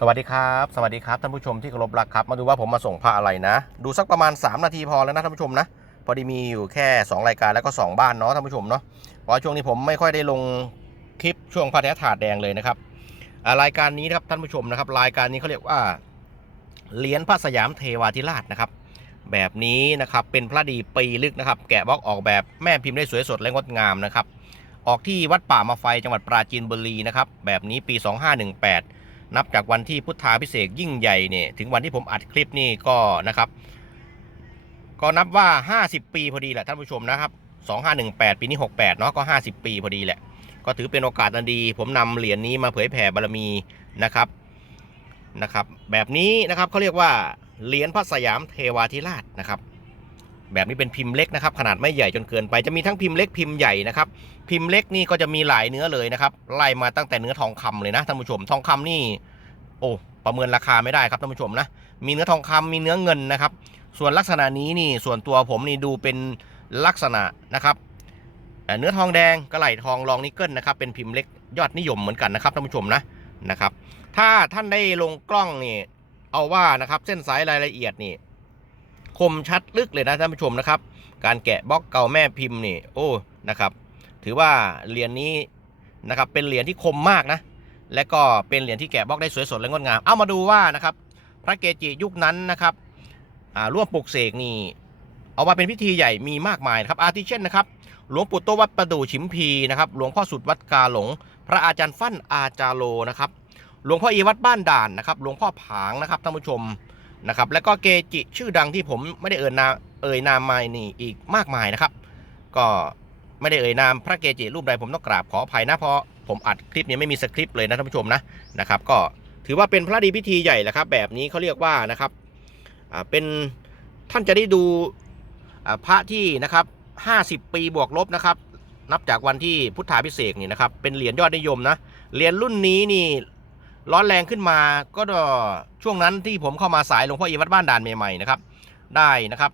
สวัสดีครับ สวัสดีครับท่านผู้ชมที่เคารพรักครับ มาดูว่าผมมาส่งพระอะไรนะ ดูสักประมาณ 3 นาทีพอแล้วนะท่านผู้ชมนะ พอดีมีอยู่แค่ 2 รายการแล้วก็ 2 บ้านเนาะท่านผู้ชมเนาะ เพราะช่วงนี้ผมไม่ค่อยได้ลงคลิปช่วงพระแท้ถาดแดงเลยนะครับรายการนี้นะครับท่านผู้ชมนะครับ รายการนี้เขาเรียกว่าเหรียญพระสยามเทวาธิราชนะครับ แบบนี้นะครับเป็นพระดีปีลึกนะครับ แกะบล็อกออกแบบแม่พิมพ์ได้สวยสดและงดงามนะครับ ออกที่วัดป่ามาไฟจังหวัดปราจีนบุรีนะครับ แบบนี้ปี 2518 นับจากวันที่พุทธาพิเศษยิ่งใหญ่เนี่ยถึงวันที่ผมอัดคลิปนี่ก็นะครับ ก็นับว่า 50 ปีพอดีแหละท่านผู้ชมนะครับ 2518 ปีนี้ 68 เนาะก็ 50 ปีพอดีแหละ ก็ถือเป็นโอกาสอันดี ผมนำเหรียญนี้มาเผยแผ่บารมีนะครับนะครับ แบบนี้นะครับเขาเรียกว่าเหรียญพระสยามเทวาธิราชนะครับ แบบนี้เป็นพิมพ์เล็กนะครับ ขนาดไม่ใหญ่จนเกินไปจะมีทั้งพิมพ์เล็กพิมพ์ใหญ่นะครับ พิมพ์เล็กนี่ก็จะมีหลายเนื้อเลยนะครับไล่มาตั้งแต่เนื้อทองคำเลยนะท่านผู้ชมทองคำนี่ โอ้ประเมินราคาไม่ได้ครับท่านผู้ชมนะมีเนื้อทองคำมีเนื้อเงินนะครับ ส่วนลักษณะนี้นี่ส่วนตัวผมนี่ดูเป็นลักษณะนะครับเอ่อเนื้อทองแดงกระไหลทองรองนิกเกิลนะครับเป็นพิมพ์เล็กยอดนิยมเหมือนกันนะครับท่านผู้ชมนะนะครับ ถ้าท่านได้ลงกล้องนี่เอาว่านะครับเส้นสายรายละเอียดนี่ คมชัดลึกเลยนะท่านผู้ชมนะครับ การแกะบล็อกเก่าแม่พิมพ์นี่โอ้นะครับ ถือว่าเหรียญนี้นะครับเป็นเหรียญที่คมมากนะ และก็เป็นเหรียญที่แกะบล็อกได้สวยสดและงดงาม เอามาดูว่านะครับ พระเกจิยุคนั้นนะครับอ่าร่วมปลุกเสกนี่เอามาเป็นพิธีใหญ่มีมากมายครับอาทิเช่นนะครับหลวงปู่โตวัดประดู่ฉิมพีนะครับหลวงพ่อสุดวัดกาหลง พระอาจารย์ฟั่นอาจาโลนะครับหลวงพ่ออีวัดบ้านด่านนะครับหลวงพ่อผางนะครับท่านผู้ชม นะครับและก็เกจิชื่อดังที่ผมไม่ได้เอ่ยนามเอ่ยนามมานี่อีกมากมายนะครับ ก็ไม่ได้เอ่ยนามพระเกจิรูปใดผมต้องกราบขออภัยนะเพราะผมอัดคลิปนี้ไม่มีสคริปต์เลยนะท่านผู้ชมนะนะครับ ก็ถือว่าเป็นพระดีพิธีใหญ่แหละครับ แบบนี้เขาเรียกว่านะครับเป็นท่านจะได้ดูพระที่นะครับ 50 ปีบวกลบนะครับ นับจากวันที่พุทธาพิเศษนี่นะครับ เป็นเหรียญยอดนิยมนะ เหรียญรุ่นนี้นี่ ร้อนแรงขึ้นมาก็ช่วงนั้นที่ผมเข้ามาสายหลวงพ่ออีวัดบ้านด่านใหม่ๆนะครับ ได้นะครับ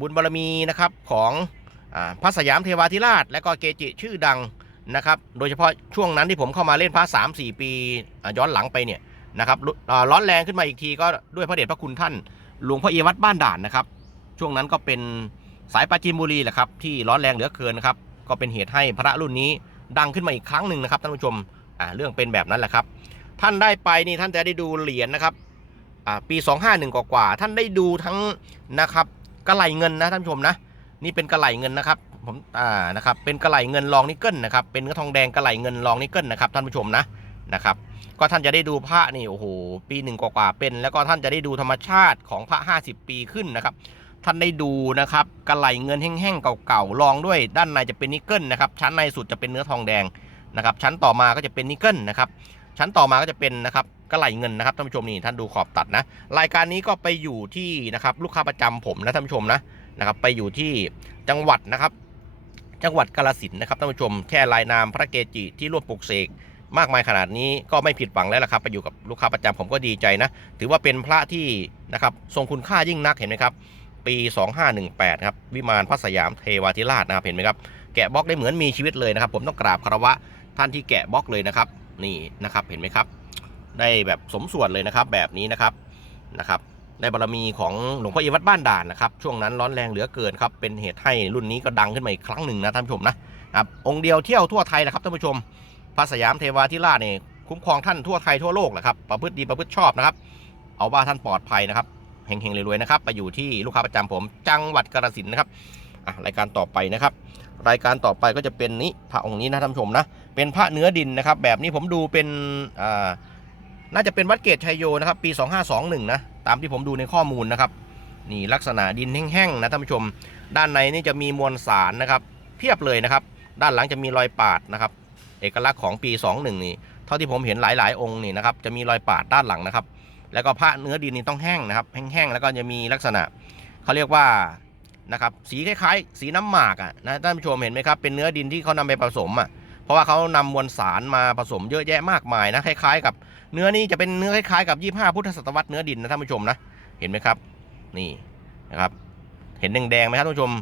บุญบารมีนะครับของอพระสยามเทวาธิราช และก็เกจิชื่อดังนะครับ โดยเฉพาะช่วงนั้นที่ผมเข้ามาเล่นพระ3 4 ปีอ่าย้อนหลังไปเนี่ยนะครับร้อนแรงขึ้นมาอีกทีก็ด้วยพระเดชพระคุณท่านหลวงพ่อเอวัดบ้านด่านนะครับ ช่วงนั้นก็เป็นสายปราจีนบุรีแหละครับที่ร้อนแรงเหลือเกินนะครับก็เป็นเหตุให้พระรุ่นนี้ดังขึ้นมาอีกครั้งหนึ่งนะครับท่านผู้ชมเรื่องเป็นแบบนั้นแหละครับ ท่านได้ไปนี่ท่านจะได้ดูเหรียญนะครับอ่าปี 251 กว่าๆท่านได้ดูทั้งนะครับกระไหลเงินนะท่านผู้ชมนะ นี่เป็นกระไหลเงินนะครับผมอ่านะครับเป็นกระไหลเงินรองนิกเกิลนะครับเป็นเนื้อทองแดงกระไหลเงินรองนิกเกิลนะครับท่านผู้ชมนะนะครับก็ท่านจะได้ดูพระนี่โอ้โหปีหนึ่งกว่าๆเป็น แล้วก็ท่านจะได้ดูธรรมชาติของพระ 50 ปีขึ้นนะครับ ท่านได้ดูนะครับกระไหลเงินแห้งๆเก่าๆรองด้วย ด้านในจะเป็นนิกเกิลนะครับชั้นในสุดจะเป็นเนื้อทองแดงนะครับชั้นต่อมาก็จะเป็นนิกเกิลนะครับ ชั้นต่อมาก็จะเป็นนะครับกระไหลเงินนะครับท่านผู้ชมนี่ท่านดูขอบตัดนะ รายการนี้ก็ไปอยู่ที่นะครับลูกค้าประจำผมนะท่านผู้ชมนะนะครับ ไปอยู่ที่จังหวัดนะครับ จังหวัดกาฬสินนะครับท่านผู้ชมแค่ลายนามพระเกจิที่ร่วมปลุกเสกมากมายขนาดนี้ก็ไม่ผิดหวังแล้วล่ะครับไปอยู่กับลูกค้าประจำผมก็ดีใจนะ ถือว่าเป็นพระที่นะครับทรงคุณค่ายิ่งนักเห็นไหมครับ ปี 2518ครับวิมานพระสยามเทวาธิราชนะครับเห็นไหมครับแกะบล็อกได้เหมือนมีชีวิตเลยนะครับ ผมต้องกราบคารวะท่านที่แกะบล็อกเลยนะครับ นี่นะครับเห็นไหมครับ ได้แบบสมส่วนเลยนะครับแบบนี้นะครับนะครับในบารมีของหลวงพ่อเอวัดบ้านด่านนะครับช่วงนั้นร้อนแรงเหลือเกินครับเป็นเหตุให้รุ่นนี้ก็ดังขึ้นมาอีกครั้งหนึ่งนะท่านผู้ชมนะครับองค์เดียวเที่ยวทั่วไทยนะครับท่านผู้ชมพระสยามเทวาธิราชเนี่ยคุ้มครองท่านทั่วไทยทั่วโลกแหละครับประพฤติดีประพฤติชอบนะครับ เอาว่าท่านปลอดภัยนะครับเฮงๆรวยๆนะครับไปอยู่ที่ลูกค้าประจำผมจังหวัดกาฬสินธุ์นะครับรายการต่อไปนะครับ รายการต่อไปก็จะเป็นนี้พระองค์นี้นะท่านผู้ชมนะ เป็นพระเนื้อดินนะครับ แบบนี้ผมดูเป็นน่าจะเป็นวัดเกตชัยโยนะครับ ปี 2521 นะ ตามที่ผมดูในข้อมูลนะครับ นี่ลักษณะดินแห้งๆนะท่านผู้ชม ด้านในนี่จะมีมวลสารนะครับ เพียบเลยนะครับ ด้านหลังจะมีรอยปาดนะครับ เอกลักษณ์ของปี 21 นี่ เท่าที่ผมเห็นหลายๆ องค์นี่นะครับ จะมีรอยปาดด้านหลังนะครับ แล้วก็ผ้าเนื้อดินนี่ต้องแห้งนะครับ แห้งๆ แล้วก็จะมีลักษณะเขาเรียกว่านะครับ สีคล้ายๆ สีน้ำหมากอะนะท่านผู้ชมเห็นไหมครับ เป็นเนื้อดินที่เขานำไปผสมอะ ราะว่าเขานำมวลสารมาผสมเยอะแยะมากมายนะคล้ายๆ กับเนื้อนี่จะเป็นเนื้อคล้ายๆกับ25พุทธศตวรรษเนื้อดินนะท่านผู้ชมนะเห็นไหมครับ นี่นะครับเห็นแดงๆไหมครับท่านผู้ชม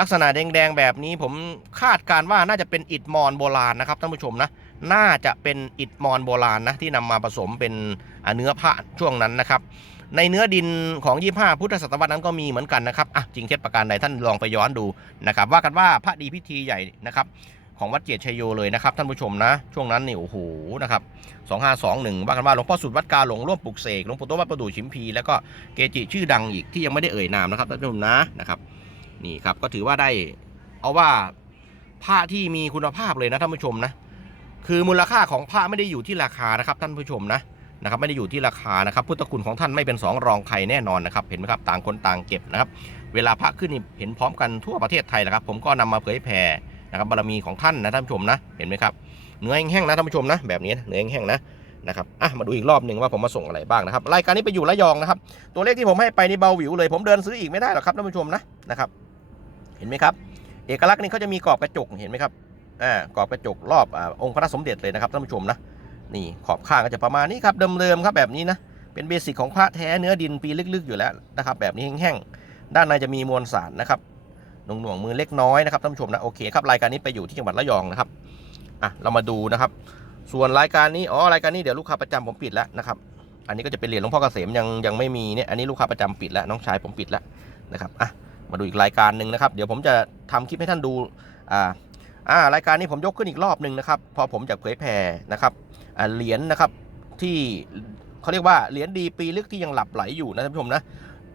ลักษณะแดงๆแบบนี้ผมคาดการณ์ว่าน่าจะเป็นอิฐมอนโบราณนะครับท่านผู้ชมนะน่าจะเป็นอิฐมอนโบราณนะที่นำมาผสมเป็นเนื้อพระช่วงนั้นนะครับในเนื้อดินของ25พุทธศตวรรษนั้นก็มีเหมือนกันนะครับอะจริงเท็จประการใดท่านลองไปย้อนดูนะครับว่ากันว่าพระดีพิธีใหญ่นะครับ ของวัดเกียรติชัยโยเลยนะครับท่านผู้ชมนะ ช่วงนั้นนี่โอ้โหนะครับ2521ว่ากันว่าหลวงพ่อสุดวัดกาหลงร่วมปลุกเสกหลวงปู่โตวัดประดู่ชิมพี แล้วก็เกจิชื่อดังอีกที่ยังไม่ได้เอ่ยนามนะครับท่านผู้ชมนะนะครับนี่ครับก็ถือว่าได้เอาว่าผ้าที่มีคุณภาพเลยนะท่านผู้ชมนะคือมูลค่าของผ้าไม่ได้อยู่ที่ราคานะครับท่านผู้ชมนะนะครับไม่ได้อยู่ที่ราคานะครับพุทธคุณของท่านไม่เป็นสองรองใครแน่นอนนะครับเห็นไหมครับต่างคนต่างเก็บนะครับ เวลาพระขึ้นนี่เห็นพร้อมกันทั่วประเทศไทยนะครับ ผมก็นำมาเผยแผ่ นะครับบารมีของท่านนะท่านผู้ชมนะเห็นไหมครับเนื้อแห้งๆนะท่านผู้ชมนะแบบนี้นะเนื้อแห้งๆนะนะครับอะมาดูอีกรอบหนึ่งว่าผมมาส่งอะไรบ้างนะครับรายการนี้ไปอยู่ระยองนะครับ ตัวเลขที่ผมให้ไปนี่เบาหวิวเลย ผมเดินซื้ออีกไม่ได้หรอกครับท่านผู้ชมนะนะครับ เห็นไหมครับ เอกลักษณ์นี่เขาจะมีกรอบกระจกเห็นไหมครับอ่ากรอบกระจกรอบอาองค์พระสมเด็จเลยนะครับท่านผู้ชมนะนี่ขอบข้างก็จะประมาณนี้ครับเดิมๆครับแบบนี้นะเป็นเบสิกของพระแท้เนื้อดินปีลึกๆ อยู่แล้วนะครับแบบนี้แห้งๆด้านในจะมีมวลสารนะครับ หน่วงๆมือเล็กน้อยนะครับท่านผู้ชมนะโอเคครับรายการนี้ไปอยู่ที่จังหวัดระยองนะครับอะเรามาดูนะครับ ส่วนรายการนี้อ๋อรายการนี้เดี๋ยวลูกค้าประจำผมปิดแล้วนะครับ อันนี้ก็จะเป็นเหรียญหลวงพ่อเกษมยังยังไม่มีเนี่ยอันนี้ลูกค้าประจำปิดแล้วน้องชายผมปิดแล้วนะครับอะมาดูอีกรายการหนึ่งนะครับ เดี๋ยวผมจะทำคลิปให้ท่านดูอ่าอ่ารายการนี้ผมยกขึ้นอีกรอบหนึ่งนะครับ พอผมจะเผยแผ่นะครับอ่าเหรียญนะครับที่เขาเรียกว่าเหรียญดีปีลึกที่ยังหลับไหลอยู่นะท่านผู้ชมนะ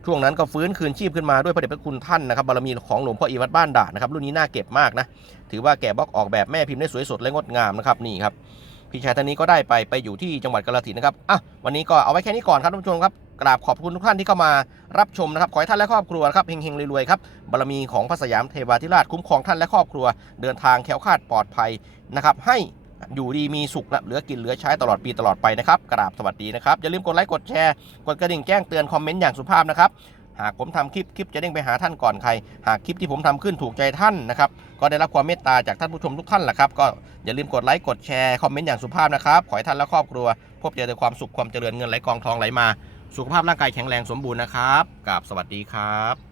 ช่วงนั้นก็ฟื้นคืนชีพขึ้นมาด้วยพระเดชพระคุณท่านนะครับบารมีของหลวงพ่ออีวัดบ้านด่านนะครับรุ่นนี้น่าเก็บมากนะถือว่าแกะบล็อกออกแบบแม่พิมพ์ได้สวยสดและงดงามนะครับนี่ครับพี่ชายท่านนี้ก็ได้ไปไปอยู่ที่จังหวัดกาฬสินธุ์นะครับอะวันนี้ก็เอาไว้แค่นี้ก่อนครับท่านผู้ชมครับกราบขอบคุณทุกท่านที่เข้ามารับชมนะครับขอให้ท่านและครอบครัวครับเฮงๆรวยๆครับบารมีของพระสยามเทวาธิราชคุ้มครองท่านและครอบครัว เดินทางแคล้วคลาดปลอดภัยนะครับให้ อยู่ดีมีสุขและเหลือกินเหลือใช้ตลอดปีตลอดไปนะครับกราบสวัสดีนะครับ อย่าลืมกดไลค์กดแชร์ กดกระดิ่งแจ้งเตือนคอมเมนต์อย่างสุภาพนะครับ หากผมทำคลิปคลิปจะเด้งไปหาท่านก่อนใคร หากคลิปที่ผมทำขึ้นถูกใจท่านนะครับ ก็ได้รับความเมตตาจากท่านผู้ชมทุกท่านแหละครับ ก็อย่าลืมกดไลค์กดแชร์คอมเมนต์อย่างสุภาพนะครับ ขอให้ท่านและครอบครัว พบเจอแต่ความสุขความเจริญเงินไหลกองทองไหลมา สุขภาพร่างกายแข็งแรงสมบูรณ์นะครับกราบสวัสดีครับ